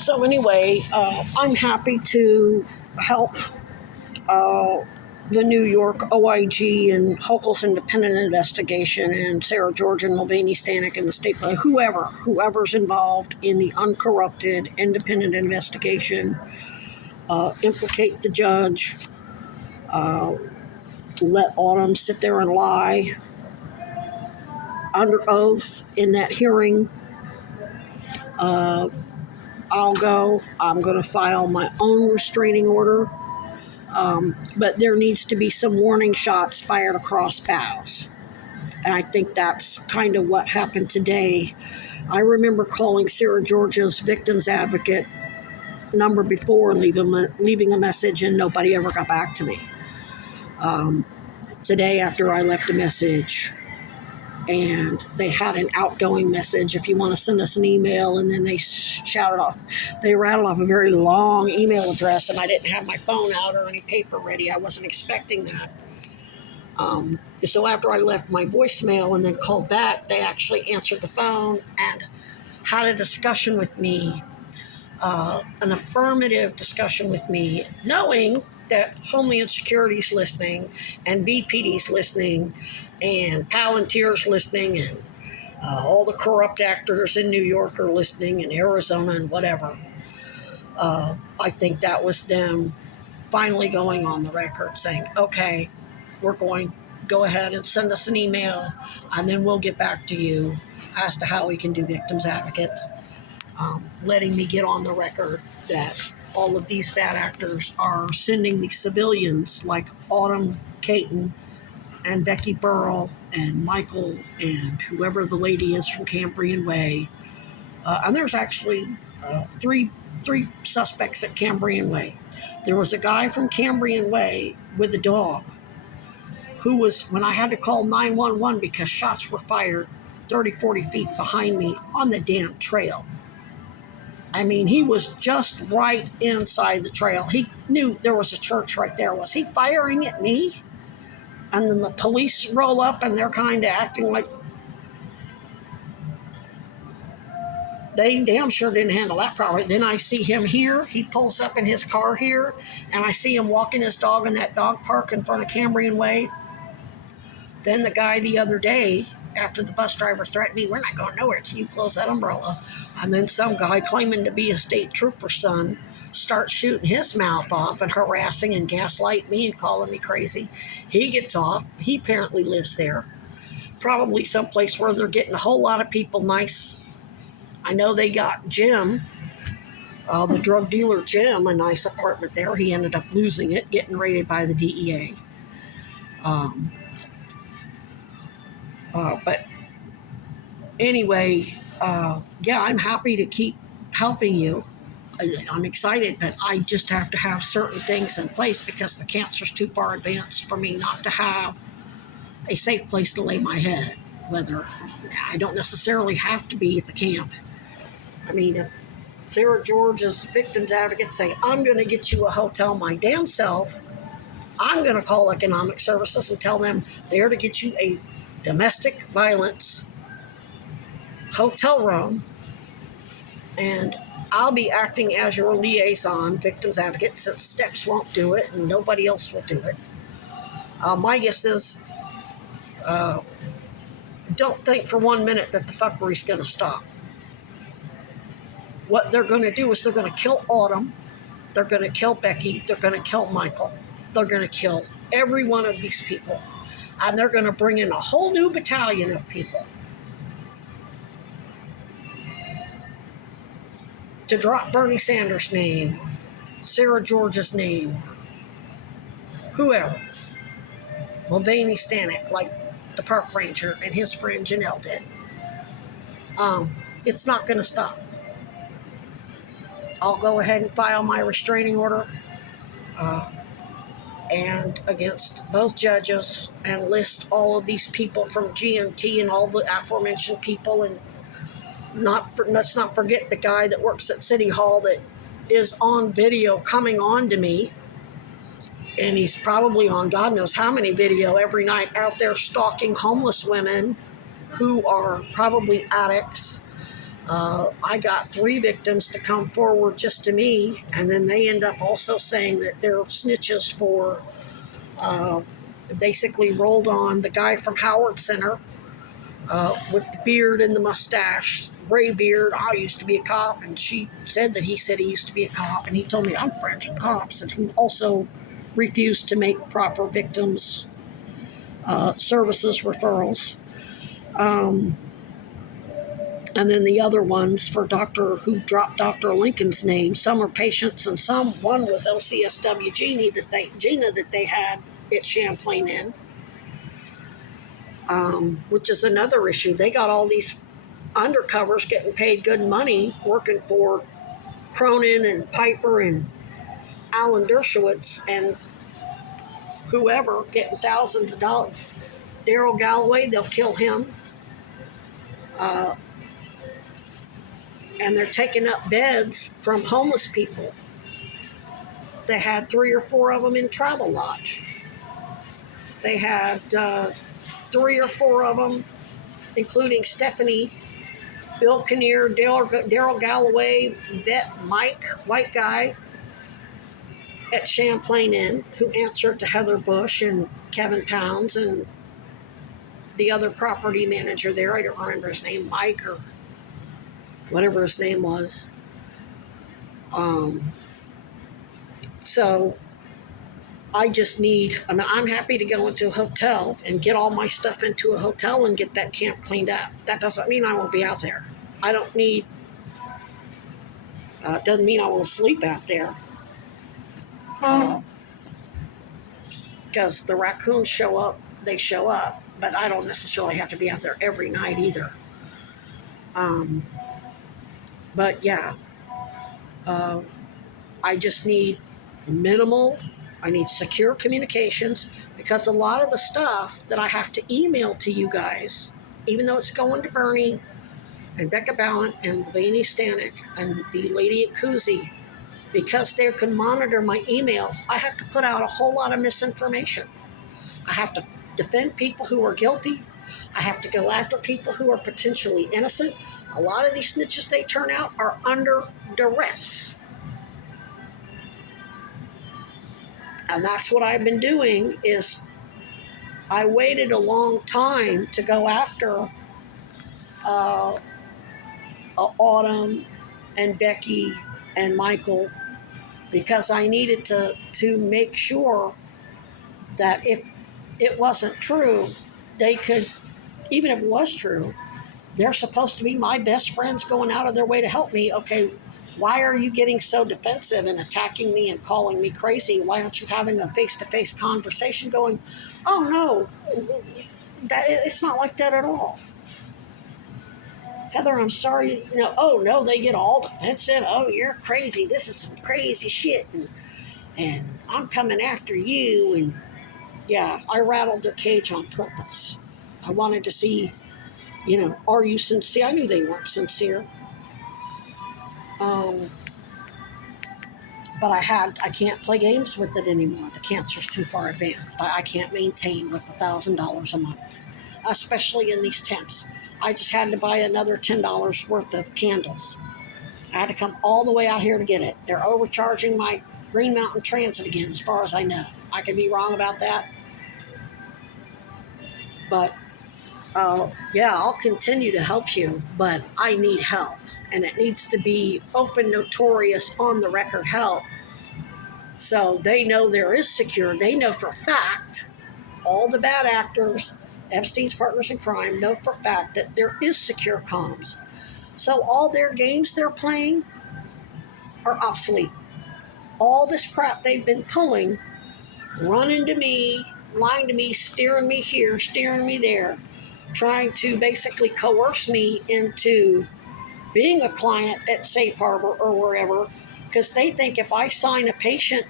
So anyway, I'm happy to help the New York OIG and Hochul's independent investigation and Sarah George and Mulvaney Stanek and the state, whoever's involved in the uncorrupted independent investigation, implicate the judge, let Autumn sit there and lie under oath in that hearing. I'll go. I'm going to file my own restraining order. But there needs to be some warning shots fired across bows. And I think that's kind of what happened today. I remember calling Sarah George's victims advocate number before and leaving a message, and nobody ever got back to me. Today, after I left a message, and they had an outgoing message, if you want to send us an email, and then they rattled off a very long email address, and I didn't have my phone out or any paper ready. I wasn't expecting that. So after I left my voicemail and then called back, they actually answered the phone and had a discussion with me, an affirmative discussion with me, knowing that Homeland Security's listening and BPD's listening and Palantir's listening and all the corrupt actors in New York are listening and Arizona and whatever. I think that was them finally going on the record saying, okay, we're going to go ahead and send us an email and then we'll get back to you as to how we can do victims advocates. Letting me get on the record that all of these bad actors are sending the civilians like Autumn Caton and Becky Burrell and Michael and whoever the lady is from Cambrian Way. And there's actually three suspects at Cambrian Way. There was a guy from Cambrian Way with a dog who was, when I had to call 911 because shots were fired 30, 40 feet behind me on the damn trail. I mean, he was just right inside the trail. He knew there was a church right there. Was he firing at me? And then the police roll up and they're kind of acting like they damn sure didn't handle that properly. Then I see him here. He pulls up in his car here, and I see him walking his dog in that dog park in front of Cambrian Way. Then the guy the other day, after the bus driver threatened me, we're not going nowhere till you close that umbrella. And then some guy claiming to be a state trooper's son starts shooting his mouth off and harassing and gaslighting me and calling me crazy. He gets off. He apparently lives there. Probably someplace where they're getting a whole lot of people nice. I know they got Jim, the drug dealer Jim, a nice apartment there. He ended up losing it, getting raided by the DEA. But anyway, yeah, I'm happy to keep helping you. I'm excited, but I just have to have certain things in place because the cancer's too far advanced for me not to have a safe place to lay my head. Whether I don't necessarily have to be at the camp. I mean, if Sarah George's victims advocates say, I'm going to get you a hotel my damn self, I'm going to call economic services and tell them they're to get you a domestic violence hotel room, and I'll be acting as your liaison victims advocate since Steps won't do it and nobody else will do it. My guess is don't think for 1 minute that the fuckery's going to stop. What they're going to do is they're going to kill Autumn, they're going to kill Becky, they're going to kill Michael, they're going to kill every one of these people, and they're going to bring in a whole new battalion of people to drop Bernie Sanders' name, Sarah George's name, whoever, Mulvaney Stanek, like the park ranger and his friend Janelle did. It's not going to stop. I'll go ahead and file my restraining order and against both judges and list all of these people from GMT and all the aforementioned people, and let's not forget the guy that works at City Hall that is on video coming on to me, and he's probably on God knows how many video every night out there stalking homeless women who are probably addicts, I got 3 victims to come forward just to me, and then they end up also saying that they're snitches for basically rolled on the guy from Howard Center with the beard and the mustache, gray beard. I used to be a cop, and she said that he said he used to be a cop, and he told me I'm friends with cops, and he also refused to make proper victims services referrals. And then the other ones for who dropped Dr. Lincoln's name. Some are patients, and one was LCSW Gina that they had at Champlain Inn, which is another issue. They got all these undercovers getting paid good money working for Cronin and Piper and Alan Dershowitz and whoever, getting thousands of dollars. Daryl Galloway, they'll kill him. And they're taking up beds from homeless people. They had 3 or 4 of them in Travel Lodge. They had 3 or 4 of them, including Stephanie, Bill Kinnear, Daryl Galloway, Mike, white guy, at Champlain Inn, who answered to Heather Bush and Kevin Pounds and the other property manager there. I don't remember his name, Mike or whatever his name was. So I'm happy to go into a hotel and get all my stuff into a hotel and get that camp cleaned up. That doesn't mean I won't be out there. Doesn't mean I won't sleep out there. Because the raccoons show up, but I don't necessarily have to be out there every night either. But yeah, I just need I need secure communications, because a lot of the stuff that I have to email to you guys, even though it's going to Bernie and Becca Ballant and Lainey Stanek and the lady at Kuzi, because they can monitor my emails, I have to put out a whole lot of misinformation. I have to defend people who are guilty. I have to go after people who are potentially innocent. A lot of these snitches they turn out are under duress. And that's what I've been doing. Is I waited a long time to go after Autumn and Becky and Michael, because I needed to make sure that if it wasn't true, they could, even if it was true, they're supposed to be my best friends going out of their way to help me. Okay, why are you getting so defensive and attacking me and calling me crazy? Why aren't you having a face-to-face conversation going, oh no, it's not like that at all. Heather, I'm sorry, oh no, they get all defensive. Oh, you're crazy. This is some crazy shit. And I'm coming after you. And yeah, I rattled their cage on purpose. I wanted to see, are you sincere? I knew they weren't sincere. But I can't play games with it anymore. The cancer's too far advanced. I can't maintain with $1,000 a month, especially in these temps. I just had to buy another $10 worth of candles. I had to come all the way out here to get it. They're overcharging my Green Mountain Transit again, as far as I know. I could be wrong about that. But, yeah, I'll continue to help you, but I need help. And it needs to be open, notorious, on the record help. So they know there is secure. They know for a fact, all the bad actors, Epstein's partners in crime, know for a fact that there is secure comms. So all their games they're playing are obsolete. All this crap they've been pulling, running to me, lying to me, steering me here, steering me there, trying to basically coerce me into being a client at Safe Harbor or wherever, because they think if I sign a patient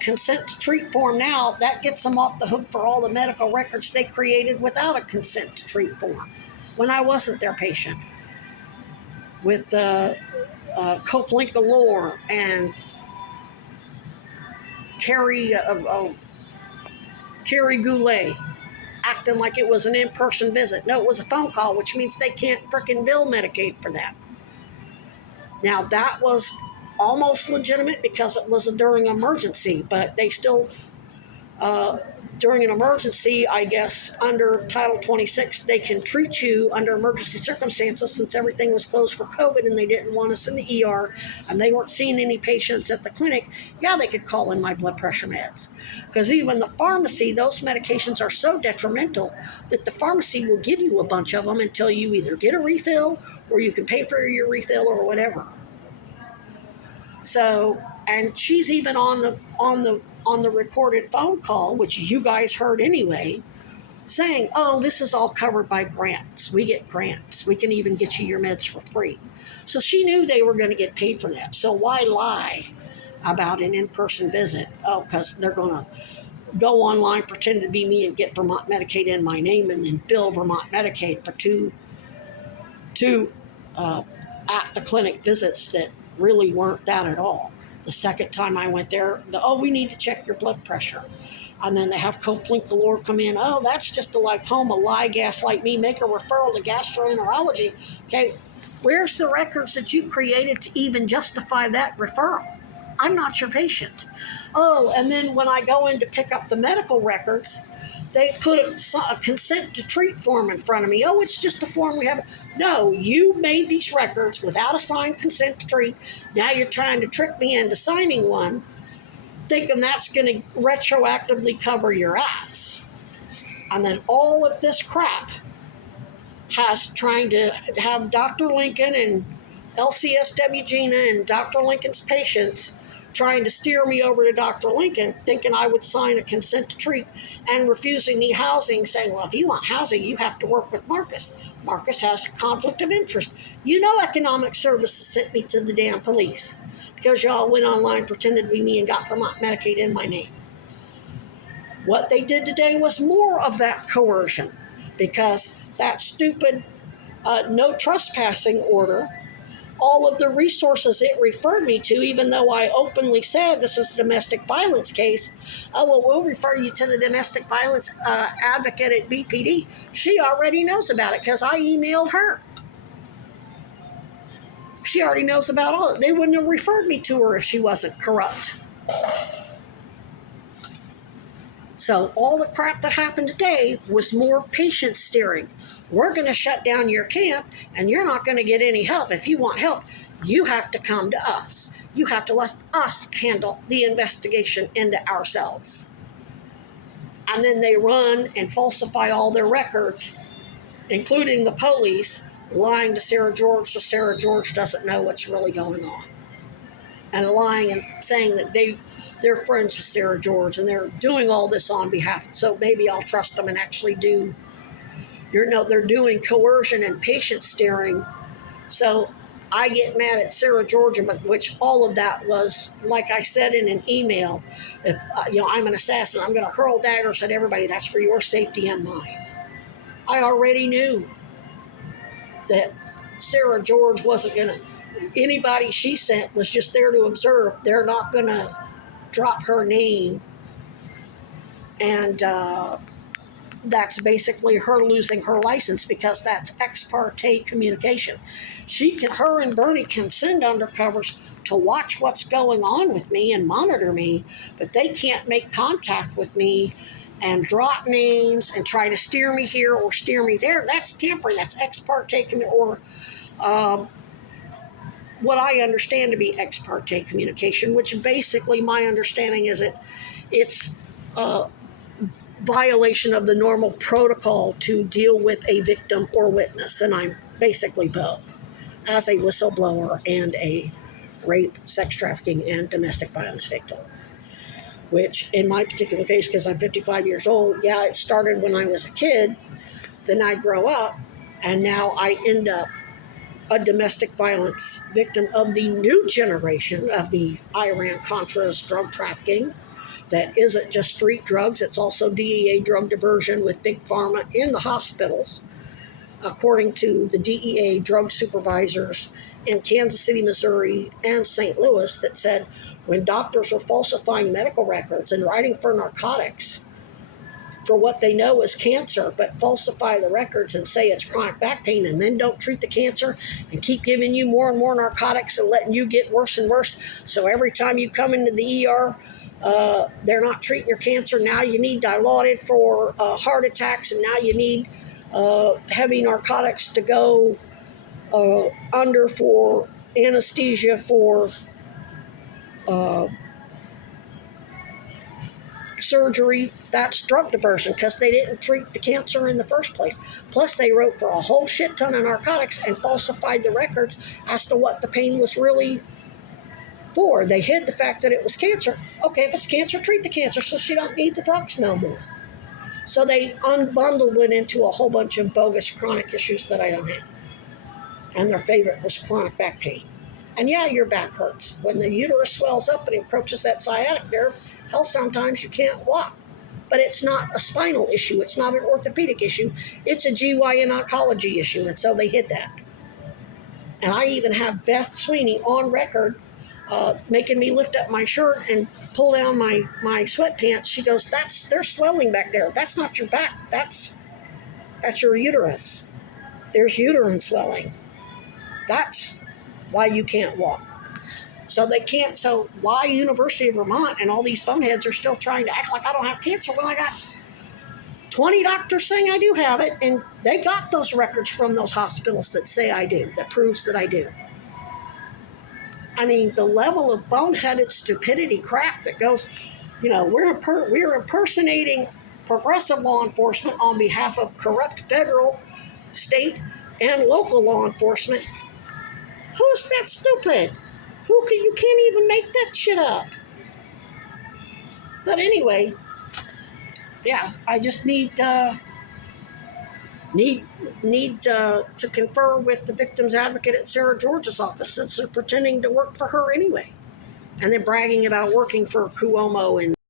consent to treat form now, that gets them off the hook for all the medical records they created without a consent to treat form, when I wasn't their patient. With Copeland Galore and Carrie Goulet, acting like it was an in-person visit. No, it was a phone call, which means they can't frickin' bill Medicaid for that. Now, that was almost legitimate because it was during emergency, but they still, during an emergency, I guess, under Title 26, they can treat you under emergency circumstances since everything was closed for COVID and they didn't want us in the ER and they weren't seeing any patients at the clinic. Yeah, they could call in my blood pressure meds. Because even the pharmacy, those medications are so detrimental that the pharmacy will give you a bunch of them until you either get a refill or you can pay for your refill or whatever. So, and she's even on the recorded phone call, which you guys heard anyway, saying, oh, this is all covered by grants. We get grants. We can even get you your meds for free. So she knew they were going to get paid for that. So why lie about an in-person visit? Oh, because they're going to go online, pretend to be me and get Vermont Medicaid in my name and then bill Vermont Medicaid for two at the clinic visits that really weren't that at all. The second time I went there, we need to check your blood pressure. And then they have Copeland Galore come in. Oh, that's just a lipoma. Lie, gaslight me, make a referral to gastroenterology. Okay, where's the records that you created to even justify that referral? I'm not your patient. Oh, and then when I go in to pick up the medical records, they put a consent to treat form in front of me. Oh, it's just a form we have. No, you made these records without a signed consent to treat. Now you're trying to trick me into signing one, thinking that's going to retroactively cover your ass. And then all of this crap has trying to have Dr. Lincoln and LCSW Gina and Dr. Lincoln's patients trying to steer me over to Dr. Lincoln, thinking I would sign a consent to treat and refusing me housing, saying, well, if you want housing, you have to work with Marcus. Marcus has a conflict of interest. You know Economic Services sent me to the damn police because y'all went online, pretended to be me, and got Vermont Medicaid in my name. What they did today was more of that coercion because that stupid no trespassing order, all of the resources it referred me to, even though I openly said this is a domestic violence case, we'll refer you to the domestic violence advocate at BPD. She already knows about it because I emailed her. She already knows about all of it. They wouldn't have referred me to her if she wasn't corrupt. So all the crap that happened today was more patient steering. We're going to shut down your camp, and you're not going to get any help. If you want help, you have to come to us. You have to let us handle the investigation into ourselves. And then they run and falsify all their records, including the police, lying to Sarah George so Sarah George doesn't know what's really going on. And lying and saying that they're friends with Sarah George and they're doing all this on behalf. So maybe I'll trust them and actually do. They're doing coercion and patient steering. So I get mad at Sarah George, which all of that was, like I said in an email, if I'm an assassin, I'm going to hurl daggers at everybody. That's for your safety and mine. I already knew that Sarah George wasn't going to, anybody she sent was just there to observe. They're not going to drop her name. And that's basically her losing her license because that's ex parte communication. Her and Bernie can send undercovers to watch what's going on with me and monitor me, but they can't make contact with me and drop names and try to steer me here or steer me there. That's tampering. That's ex parte or what I understand to be ex parte communication, which basically my understanding is it's violation of the normal protocol to deal with a victim or witness, and I'm basically both, as a whistleblower and a rape, sex trafficking, and domestic violence victim. Which, in my particular case, because I'm 55 years old, it started when I was a kid, then I grow up, and now I end up a domestic violence victim of the new generation of the Iran-Contra's drug trafficking. That isn't just street drugs, it's also DEA drug diversion with big pharma in the hospitals, according to the DEA drug supervisors in Kansas City, Missouri, and St. Louis, that said when doctors were falsifying medical records and writing for narcotics, for what they know is cancer, but falsify the records and say it's chronic back pain, and then don't treat the cancer and keep giving you more and more narcotics and letting you get worse and worse. So every time you come into the ER, they're not treating your cancer. Now you need Dilaudid for heart attacks, and now you need heavy narcotics to go under for anesthesia for surgery. That's drug diversion because they didn't treat the cancer in the first place. Plus, they wrote for a whole shit ton of narcotics and falsified the records as to what the pain was really for. They hid the fact that it was cancer. Okay, if it's cancer, treat the cancer so she don't need the drugs no more. So they unbundled it into a whole bunch of bogus chronic issues that I don't have. And their favorite was chronic back pain. And yeah, your back hurts. When the uterus swells up and approaches that sciatic nerve, hell, sometimes you can't walk. But it's not a spinal issue. It's not an orthopedic issue. It's a GYN oncology issue. And so they hid that. And I even have Beth Sweeney on record making me lift up my shirt and pull down my sweatpants. She goes, there's swelling back there. That's not your back. That's your uterus. There's uterine swelling. That's why you can't walk. So they can't. So why University of Vermont and all these bumheads are still trying to act like I don't have cancer when I got 20 doctors saying I do have it, and they got those records from those hospitals that say I do, that proves that I do. I mean, the level of boneheaded stupidity crap that goes, we're impersonating progressive law enforcement on behalf of corrupt federal, state, and local law enforcement. Who's that stupid? You can't even make that shit up. But anyway, yeah, I just need to confer with the victim's advocate at Sarah George's office, since they're pretending to work for her anyway. And they're bragging about working for Cuomo and